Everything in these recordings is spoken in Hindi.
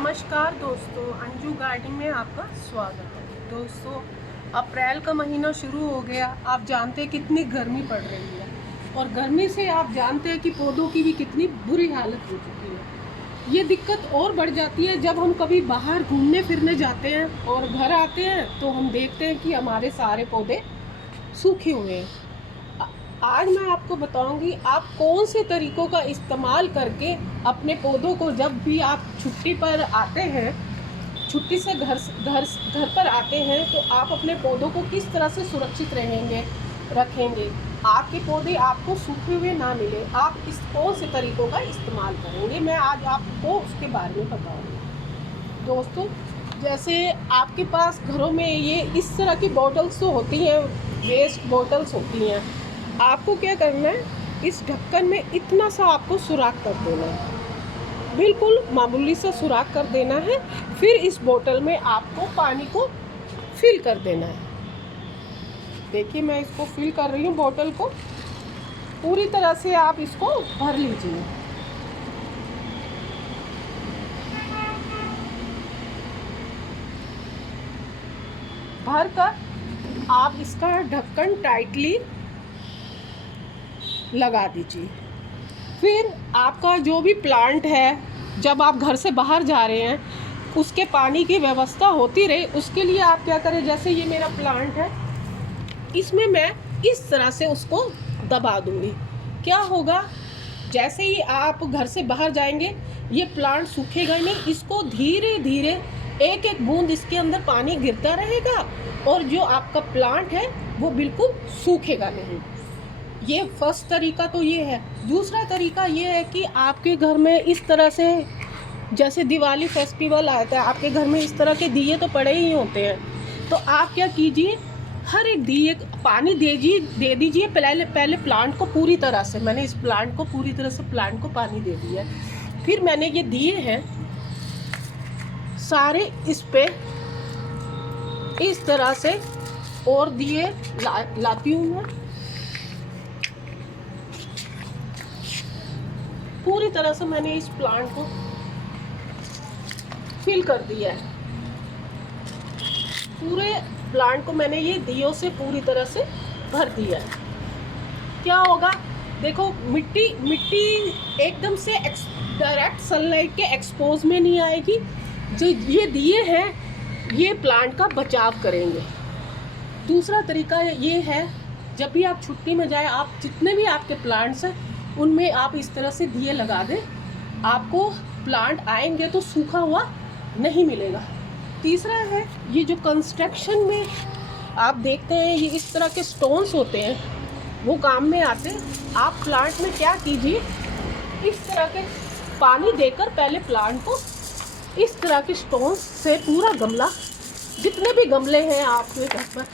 नमस्कार दोस्तों, अंजू गार्डनिंग में आपका स्वागत है। दोस्तों, अप्रैल का महीना शुरू हो गया। आप जानते हैं कितनी गर्मी पड़ रही है और गर्मी से आप जानते हैं कि पौधों की भी कितनी बुरी हालत हो चुकी है। ये दिक्कत और बढ़ जाती है जब हम कभी बाहर घूमने फिरने जाते हैं और घर आते हैं तो हम देखते हैं कि हमारे सारे पौधे सूखे हुए हैं। आज मैं आपको बताऊंगी आप कौन से तरीकों का इस्तेमाल करके अपने पौधों को, जब भी आप छुट्टी पर आते हैं, छुट्टी से घर पर आते हैं, तो आप अपने पौधों को किस तरह से सुरक्षित रखेंगे। आपके पौधे आपको सूखे हुए ना मिले, आप इस कौन से तरीकों का इस्तेमाल करेंगे, मैं आज आपको उसके बारे में बताऊंगी। दोस्तों, जैसे आपके पास घरों में ये इस तरह की बॉटल्स तो होती हैं, वेस्ट बॉटल्स होती हैं। आपको क्या करना है, इस ढक्कन में इतना सा आपको सुराख कर देना है, बिल्कुल मामूली सा सुराख कर देना है। फिर इस बोतल में आपको पानी को फिल कर देना है। देखिए, मैं इसको फिल कर रही हूँ, बोतल को पूरी तरह से आप इसको भर लीजिए। भर कर आप इसका ढक्कन टाइटली लगा दीजिए। फिर आपका जो भी प्लांट है, जब आप घर से बाहर जा रहे हैं, उसके पानी की व्यवस्था होती रहे, उसके लिए आप क्या करें, जैसे ये मेरा प्लांट है, इसमें मैं इस तरह से उसको दबा दूंगी। क्या होगा, जैसे ही आप घर से बाहर जाएंगे, ये प्लांट सूखेगा नहीं, इसको धीरे धीरे एक एक बूंद इसके अंदर पानी गिरता रहेगा और जो आपका प्लांट है वो बिल्कुल सूखेगा नहीं। ये फर्स्ट तरीका तो ये है। दूसरा तरीका ये है कि आपके घर में इस तरह से, जैसे दिवाली फेस्टिवल आता है, आपके घर में इस तरह के दिए तो पड़े ही होते हैं, तो आप क्या कीजिए, हर एक दिए पानी दे दीजिए पहले प्लांट को पूरी तरह से। मैंने इस प्लांट को पूरी तरह से प्लांट को पानी दे दिया। फिर मैंने ये दिए हैं सारे, इस पे इस तरह से और दिए लाती हूँ मैं। पूरी तरह से मैंने इस प्लांट को फिल कर दिया है। पूरे प्लांट को मैंने ये दियों से पूरी तरह से भर दिया है। क्या होगा, देखो, मिट्टी एकदम से डायरेक्ट सनलाइट के एक्सपोज में नहीं आएगी। जो ये दिए हैं ये प्लांट का बचाव करेंगे। दूसरा तरीका ये है, जब भी आप छुट्टी में जाए, आप जितने भी आपके प्लांट्स हैं उनमें आप इस तरह से दिए लगा दें, आपको प्लांट आएंगे तो सूखा हुआ नहीं मिलेगा। तीसरा है, ये जो कंस्ट्रक्शन में आप देखते हैं ये इस तरह के स्टोन्स होते हैं, वो काम में आते हैं। आप प्लांट में क्या कीजिए, इस तरह के पानी देकर पहले प्लांट को इस तरह के स्टोन्स से पूरा गमला, जितने भी गमले हैं आपके घर पर,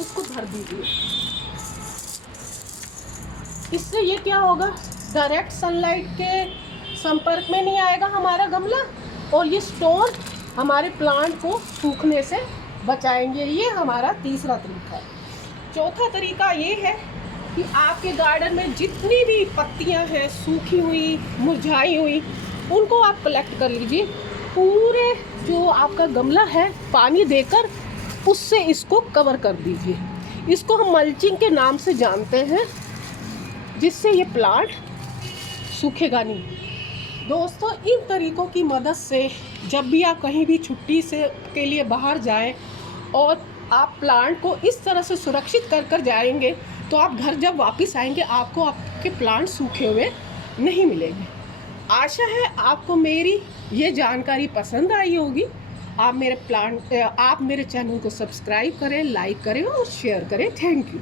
उसको भर दीजिए। इससे ये क्या होगा, डायरेक्ट सनलाइट के संपर्क में नहीं आएगा हमारा गमला और ये स्टोन हमारे प्लांट को सूखने से बचाएंगे। ये हमारा तीसरा तरीका है। चौथा तरीका ये है कि आपके गार्डन में जितनी भी पत्तियां हैं सूखी हुई, मुरझाई हुई, उनको आप कलेक्ट कर लीजिए। पूरे जो आपका गमला है पानी देकर उससे इसको कवर कर दीजिए। इसको हम मल्चिंग के नाम से जानते हैं, जिससे ये प्लांट सूखेगा नहीं। दोस्तों, इन तरीकों की मदद से जब भी आप कहीं भी छुट्टी से के लिए बाहर जाएं और आप प्लांट को इस तरह से सुरक्षित कर जाएंगे, तो आप घर जब वापस आएंगे आपको आपके प्लांट सूखे हुए नहीं मिलेंगे। आशा है आपको मेरी ये जानकारी पसंद आई होगी। आप मेरे चैनल को सब्सक्राइब करें, लाइक करें और शेयर करें। Thank you.